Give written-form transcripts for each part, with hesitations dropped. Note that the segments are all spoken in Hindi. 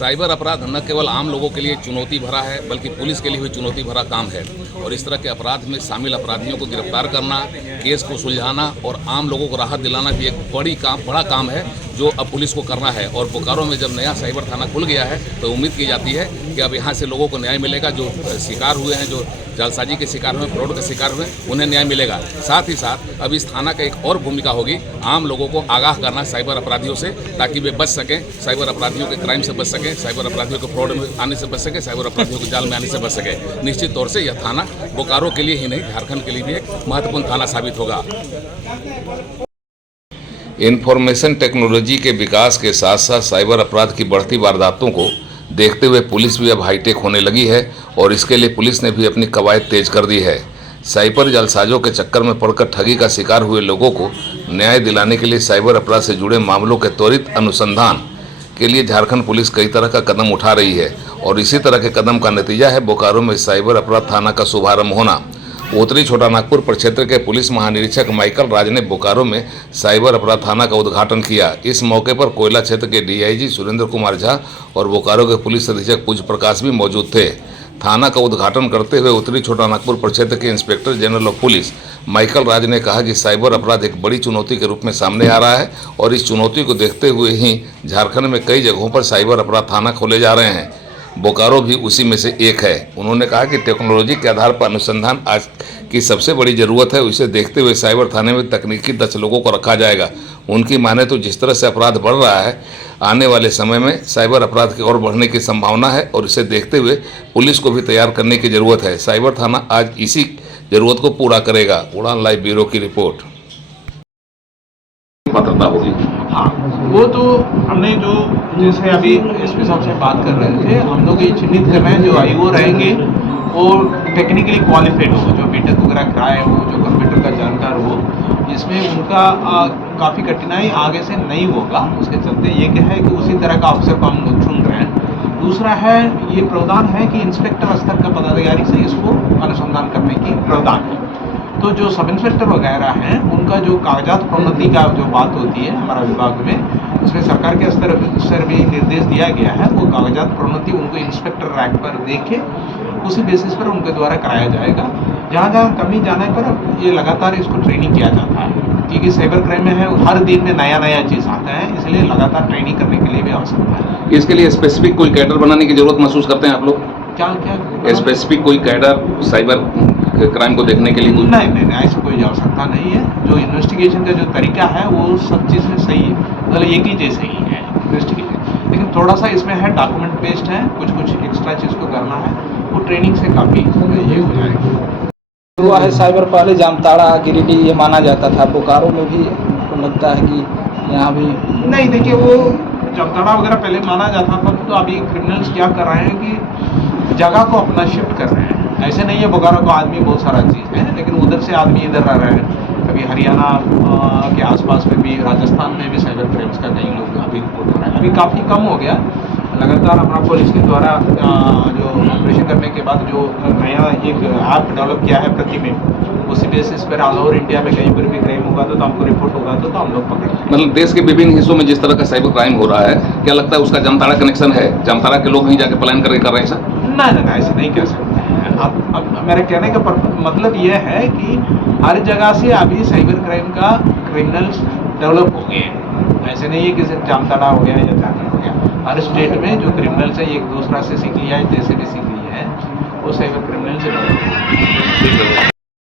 साइबर अपराध न केवल आम लोगों के लिए चुनौती भरा है बल्कि पुलिस के लिए भी चुनौती भरा काम है और इस तरह के अपराध में शामिल अपराधियों को गिरफ्तार करना, केस को सुलझाना और आम लोगों को राहत दिलाना भी एक बड़ा काम है जो अब पुलिस को करना है। और बोकारो में जब नया साइबर थाना खुल गया है तो उम्मीद की जाती है कि अब यहाँ से लोगों को न्याय मिलेगा। जो शिकार हुए हैं, जो जालसाजी के शिकार हुए, फ्रॉड के शिकार हुए, उन्हें न्याय मिलेगा। साथ ही साथ अब इस थाना का एक और भूमिका होगी आम लोगों को आगाह करना साइबर अपराधियों से, ताकि वे बच सकें, साइबर अपराधियों के क्राइम से बच सकें, साइबर अपराधियों के फ्रॉड में आने से बच सकें, साइबर अपराधियों के जाल में आने से बच सकें। निश्चित तौर से यह थाना बोकारो के लिए ही नहीं, झारखंड के लिए भी एक महत्वपूर्ण थाना साबित होगा। इंफॉर्मेशन टेक्नोलॉजी के विकास के साथ साथ साइबर अपराध की बढ़ती वारदातों को देखते हुए पुलिस भी अब हाईटेक होने लगी है और इसके लिए पुलिस ने भी अपनी कवायद तेज कर दी है। साइबर जालसाजों के चक्कर में पड़कर ठगी का शिकार हुए लोगों को न्याय दिलाने के लिए साइबर अपराध से जुड़े मामलों के त्वरित अनुसंधान के लिए झारखंड पुलिस कई तरह का कदम उठा रही है और इसी तरह के कदम का नतीजा है बोकारो में साइबर अपराध थाना का शुभारंभ होना। उत्तरी छोटा नागपुर प्रक्षेत्र के पुलिस महानिरीक्षक माइकल राज ने बोकारो में साइबर अपराध थाना का उद्घाटन किया। इस मौके पर कोयला क्षेत्र के डीआईजी सुरेंद्र कुमार झा और बोकारो के पुलिस अधीक्षक पूज्य प्रकाश भी मौजूद थे। थाना का उद्घाटन करते हुए उत्तरी छोटा नागपुर प्रक्षेत्र के inspector general of police Michael Raj ने कहा कि साइबर अपराध एक बड़ी चुनौती के रूप में सामने आ रहा है और इस चुनौती को देखते हुए ही झारखंड में कई जगहों पर साइबर अपराध थाना खोले जा रहे हैं। बोकारो भी उसी में से एक है। उन्होंने कहा कि टेक्नोलॉजी के आधार पर अनुसंधान आज की सबसे बड़ी ज़रूरत है। इसे देखते हुए साइबर थाने में तकनीकी दक्ष लोगों को रखा जाएगा। उनकी माने तो जिस तरह से अपराध बढ़ रहा है, आने वाले समय में साइबर अपराध की ओर बढ़ने की संभावना है और इसे देखते हुए पुलिस को भी तैयार करने की ज़रूरत है। साइबर थाना आज इसी ज़रूरत को पूरा करेगा। उड़ान लाइव ब्यूरो की रिपोर्ट। पात्रता होगी। हाँ, वो तो हमने जो जैसे अभी एसपी साहब से बात कर रहे थे, हम लोग ये चिन्हित कर रहे हैं जो आईओ रहेंगे वो टेक्निकली क्वालिफाइड हो, जो बीटेक वगैरह कराए हो, जो कंप्यूटर का जानकार हो, जिसमें उनका काफ़ी कठिनाई आगे से नहीं होगा। उसके चलते ये क्या है कि उसी तरह का अफसर को हम लोग चुन रहे हैं। दूसरा है, ये प्रावधान है कि इंस्पेक्टर स्तर का पदाधिकारी से इसको अनुसंधान करने की प्रावधान है। तो जो सब इंस्पेक्टर वगैरह हैं उनका जो कागजात प्रोन्नति का जो बात होती है हमारा विभाग में, उसमें सरकार के स्तर से भी निर्देश दिया गया है। वो कागजात प्रोन्नति उनको इंस्पेक्टर रैंक पर देके उसी बेसिस पर उनके द्वारा कराया जाएगा। जहाँ जहाँ कमी जाने पर ये लगातार इसको ट्रेनिंग किया जाता है, क्योंकि साइबर क्राइम में है हर दिन में नया नया चीज़ आता है, इसलिए लगातार ट्रेनिंग करने के लिए भी आवश्यकता है। इसके लिए स्पेसिफिक कोई कैडर बनाने की जरूरत महसूस करते हैं आप लोग? क्या स्पेसिफिक कोई कैडर साइबर क्राइम को देखने के लिए? नहीं, ऐसी कोई आवश्यकता नहीं है। जो इन्वेस्टिगेशन का जो तरीका है वो सब चीज़ें सही है, मतलब एक ही जैसे ही है इन्वेस्टिगेशन, लेकिन थोड़ा सा इसमें है डॉक्यूमेंट बेस्ड है, कुछ एक्स्ट्रा चीज़ को करना है, वो ट्रेनिंग से काफ़ी ये हो जाएगा। हुआ है साइबर पहले जामताड़ा गिरिडीह ये माना जाता था, बोकारो में भी हमको लगता है कि यहाँ भी नहीं। देखिए, वो जामताड़ा वगैरह पहले माना जाता था, तो अभी क्रिमिनल्स क्या कर रहे हैं कि जगह को अपना शिफ्ट कर रहे हैं। ऐसे नहीं है बोकारो को आदमी बहुत सारा चीज़ है, लेकिन उधर से आदमी इधर रह रहे हैं। कभी हरियाणा के आसपास में भी, राजस्थान में भी साइबर क्राइम्स का कई लोग अभी रिपोर्ट हो रहे हैं। अभी काफ़ी कम हो गया। लगातार हमारा पुलिस के द्वारा जो ऑपरेशन करने के बाद जो नया एक ऐप डेवलप किया है प्रति में, उसी बेसिस पर ऑल ओवर इंडिया में कहीं पर भी क्राइम होगा तो हमको रिपोर्ट होगा तो हम लोग पकड़ते हैं। मतलब देश के विभिन्न हिस्सों में जिस तरह का साइबर क्राइम हो रहा है, क्या लगता है उसका जामताड़ा कनेक्शन है? जामताड़ा के लोग ही जाके पलायन करके कर रहे हैं सर? नहीं, ऐसे नहीं कह सकते हैं। अब मेरे कहने का मतलब ये है कि हर जगह से अभी साइबर क्राइम का क्रिमिनल्स डेवलप हो गए हैं। ऐसे नहीं है कि सिर्फ जामताड़ा हो गया या झारखंड हो गया। हर स्टेट में जो क्रिमिनल्स है एक दूसरा से सीख लिया है, जैसे भी सीख लिया है, वो साइबर क्रिमिनल से डेवलप।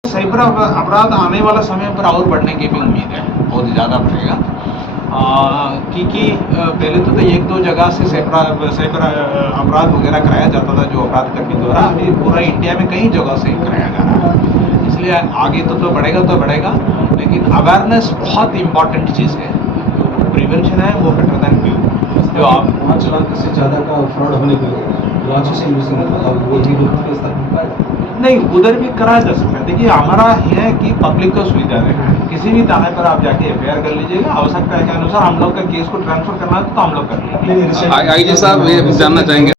साइबर अपराध आने वाला समय पर और बढ़ने की भी उम्मीद है, बहुत ज़्यादा बढ़ेगा, क्योंकि पहले तो एक दो जगह से साइबर अपराध वगैरह कराया जाता था जो अपराध कर्मी द्वारा। अभी पूरा इंडिया में कई जगह से कराया जा रहा है, इसलिए आगे तो बढ़ेगा, लेकिन अवेयरनेस बहुत इम्पॉर्टेंट चीज़ है। जो प्रिवेंशन है वो बेटर देन क्योर। जो आप 5 लाख से ज़्यादा का फ्रॉड होने के रांची से वो नहीं, उधर भी कराया जा सकता है। देखिए, हमारा है कि पब्लिक को सुविधा देना है। किसी भी थाने पर आप जाके एफआईआर कर लीजिएगा, आवश्यकता के अनुसार हम लोग का केस को ट्रांसफर करना है तो हम लोग कर लेंगे। आईजी साहब ये जानना चाहेंगे